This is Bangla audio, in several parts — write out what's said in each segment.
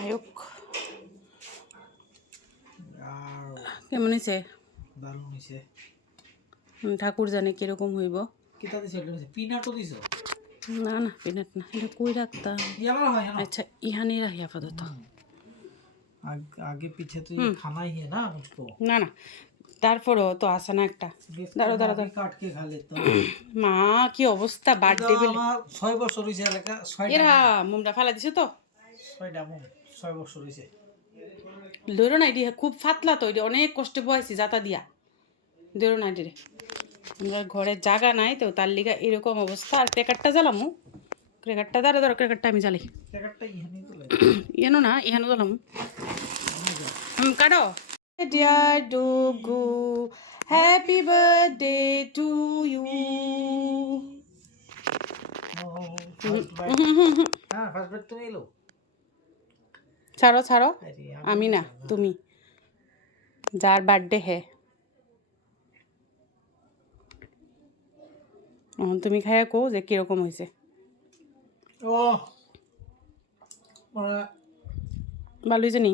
আয়ুক কেমন হয়েছে? দারুণ হয়েছে। ঠাকুর জানে কিরকম হইব। কিতা দিছ? পিনাটও দিছ? না না পিনাট না, এটা কই রাখতাম? আচ্ছা ইহানি রাখি আপাতত। আগে পিছে তুই খানাই হে না মুঝকো। না না তারপরও তো আসে না একটা। দাঁড়ো দাঁড়ো দাঁড়ো। কাটকে খালে তো মা কি অবস্থা বার্থডে বেলে। আমার 6 বছর হইছে এলাকা 6টা। এরা মুমটা ফালা দিছে তো 6টা মুম 6 বছর হইছে। ধরো না এটি খুব ফাতলা তো, এটি অনেক কষ্টে বয়েছি জাতা দিয়া। ধরো না এটি আমরা ঘরে জায়গা নাই তো তার লিগা এরকম অবস্থা। আর ক্রেকারটা জ্বালামু, ক্রেকারটা দাঁড়া দাঁড়ো, ক্রেকারটা আমি জ্বালাই। ক্রেকারটা ইহানি তো লাগে। ইহানো না ইহানো জ্বালামু। কাটো। ডিয়ার ডুগু হ্যাপি বার্থডে টু ইউ। হ্যাঁ ফার্স্ট ব্রেক তুমি এলো। ছাড়ো ছাড়ো, আমি না তুমি, যার বার্থডে হে এখন তুমি খাইয়া কো যে কিরকম হয়েছে। ও ভালো হয়েছে নি?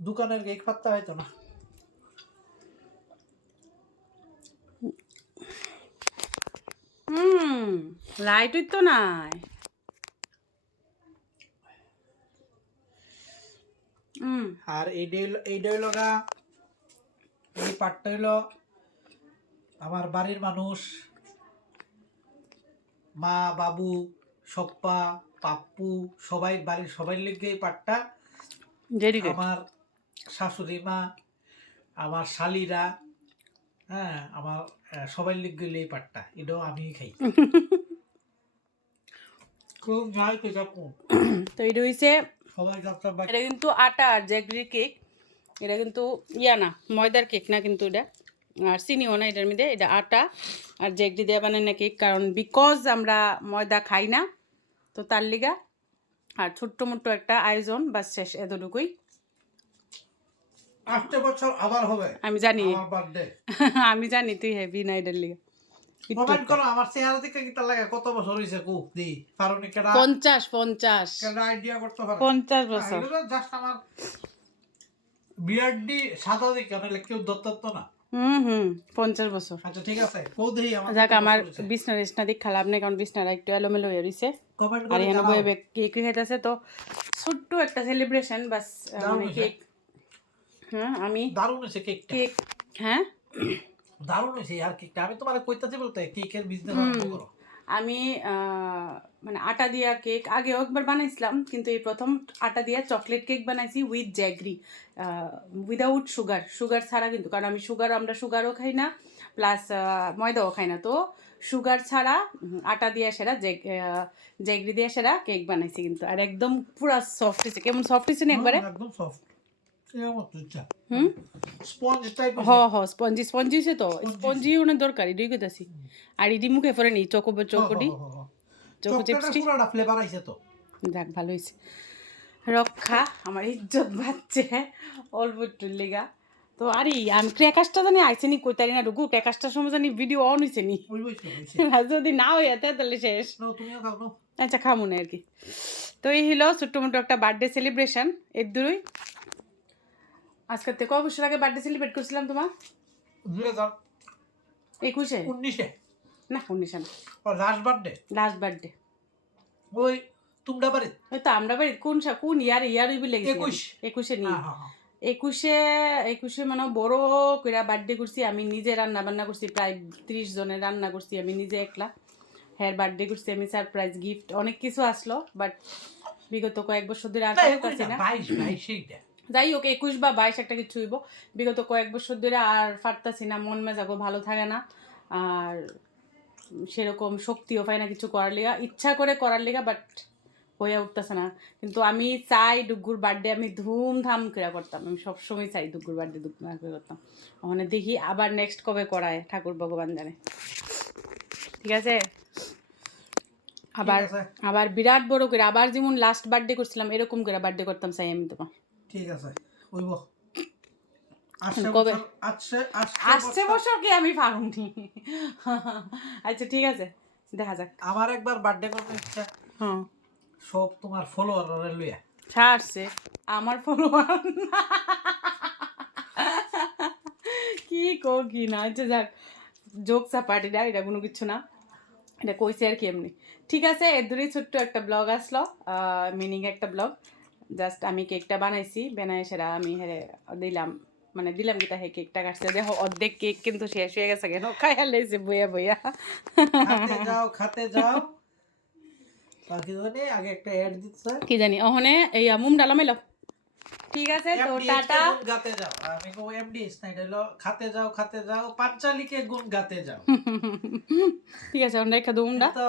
দোকানের কেক পাত্তা হয়তো না। লাইট তো নাই। আর এইটা হইল গা, এই পাটটা হইল আমার বাড়ির মানুষ, মা বাবু সপ্পা পাপ্পু সবাই বাড়ির সবাই লিখে এই পাটটা। আমার শাশুড়ি মা, আমার শালিরা, হ্যাঁ আমার সবাই লিখে এই পাটটা, এটাও আমি খাই। খুব যাই তো তো এটা হইছে সবাই এটা কিন্তু আটা আর জ্যাগরি কেক। এটা কিন্তু ইয়া না ময়দার কেক না কিন্তু, এটা আর চিনিও না এটার মধ্যে। এটা আটা আর জ্যাগরি দিয়ে বানায় না কেক, কারণ বিকজ আমরা ময়দা খাই না তো তার লিগা। আর ছোট্ট মোট্ট একটা আয়োজন বাস, শেষ এতটুকুই। আসতে বছর আবার হবে আমি জানি আমার বার্থডে। আমি জানি তুই হ্যাপি না এটার লিগা। কমেন্ট করো আমার চেহারা দেখে কি তার লাগে কত বছর হইছে কো দি কারণ কেডা 50 কেডা আইডিয়া করতে পারে 50 বছর। এগুলো জাস্ট আমার বিআরডি সাদা দেখে না কেউ দত্তত্ব না। 50 বছর। আচ্ছা ঠিক আছে কো দেই আমার যাক আমার বিছনার রেশনা দিক খালাম না, কারণ বিছনাটা একটু এলোমেলো হয়ে রইছে। কমেন্ট আর করে এখানে জানাও। বয়ে কেক খাইতেছে তো ছোট্ট একটা সেলিব্রেশন বাস, মানে কেক। হ্যাঁ আমি দারুণ হইছে কেকটা। কেক হ্যাঁ দারুণ হইছে আর কেকটা। আমি তোমারে কইতাছি বলতে কেকের বিজনেস আরম্ভ করো। আমি মানে আটা দিয়া কেক আগেও একবার বানাইছিলাম, কিন্তু এই প্রথম আটা দিয়া চকলেট কেক বানাইছি with jaggery, without sugar, sugar ছাড়া কিন্তু। কারণ আমরা সুগারও খাই না প্লাস ময়দাও খাই না, তো সুগার ছাড়া আটা দিয়ে সেরা জ্যাগরি দিয়ে সেরা কেক বানাইছি কিন্তু। আর একদম পুরা সফট হয়েছে। কেমন সফট হয়েছে না একবারে? একদম soft. Sponge type. Spongy spongy হয়েছে তো, স্পঞ্জি অনেক দরকার এটাই কইতাছি। আর ইডি মুখে পড়ে নি চকোডি চকো চিপসটি পুরোটা ফ্লেভার আইছে তো। যাক ভালো হয়েছে। রক্ষা আমার ইজ্জত বাচ্চে অল্প একটুর লেগা তো। আরে আমি ক্র্যাকাশটা জানি আইসে নি কইতারি না ঢুকু, ক্র্যাকাশটার সময় জানি ভিডিও অন হয়েছে নি। যদি না হয়ে তাহলে শেষ। আচ্ছা খামু না আর কি। তো এই হলো ছোট্ট মোটো একটা বার্থডে সেলিব্রেশন। এর দূরই আজকের থেকে কয় বছর আগে বার্থডে সেলিব্রেট করছিলাম তোমার? 2021-এ 19-এ না 19-এ না, লাস্ট বার্থডে ওই তোমরা বাড়ি ওই তো আমরা বাড়ি কোন ইয়ার বিলে গেছি 21-এ নিয়ে। 21-এ মানে বড় কইরা বার্থডে করছি। আমি নিজে রান্না বান্না করছি, প্রায় 30 জনের রান্না করছি আমি নিজে একলা। হ্যাঁ বার্থডে করছি আমি, সারপ্রাইজ গিফট অনেক কিছু আসলো, বাট বিগত কয়েক বছর ধরে আর পারতাছি না। যাই হোক 21 বা 22 একটা কিছু হইব। বিগত কয়েক বছর ধরে আর পারতাছি না, মন মেজাগো ভালো থাকে না, আর সেরকম শক্তিও পাই না কিছু করার লিগা, ইচ্ছা করে করার লিগা, বাট হয়ে উঠতেছে না। কিন্তু আমি চাই ডুগুর বার্থডে আমি ধুমধাম করে করতাম। আমি সবসময় চাই ডুগুর বার্থডে ধুমধাম করে করতাম। ওখানে দেখি আবার নেক্সট কবে করায় ঠাকুর ভগবান জানে। ঠিক আছে, আবার বিরাট বড় করে আবার যেমন লাস্ট বার্থডে করছিলাম এরকম করে বার্থডে করতাম চাই আমি তোমার। ঠিক আছে হইব। কবে আসছে বছর কি আমি পারুনি। আচ্ছা ঠিক আছে, দেখা যাক। আমার একবার বার্থডে করতে ইচ্ছা, হ্যাঁ সব তোমার ফলোয়ার লইয়া। ছাড়ছে আমার ফলোয়ার কি কো কি না, আচ্ছা যাক, জোকস পার্টিটা এটা কোনো কিছু না, এটা কইছে আর কি এমনি। ঠিক আছে, এর দূরেই ছোট্ট একটা ব্লগ আসলো, মিনিং একটা ব্লগ। জাস্ট আমি কেকটা বানাইছি, বানাই সেটা আমি হেরে দিলাম, মানে দিলাম কি তা হে কেকটা কাটছে, দেখো অর্ধেক কেক কিন্তু শেষ হয়ে গেছে, কেন খাইয়া লেছে বইয়া বইয়া। খাতে যাও বাকি ধরে আগে একটা অ্যাড দিচ্ছে, কি জানি ওখানে এই মুম ডালা মেলো। ঠিক আছে তো এমডিএইচ কে টাটা। গুণ গাতে যাও, আমি কো এমডিএইচ না, এটা হলো খাতে যাও পাঁচচালিকে গুণ গাতে যাও। ঠিক আছে, অন্য একটা দুমটা। তো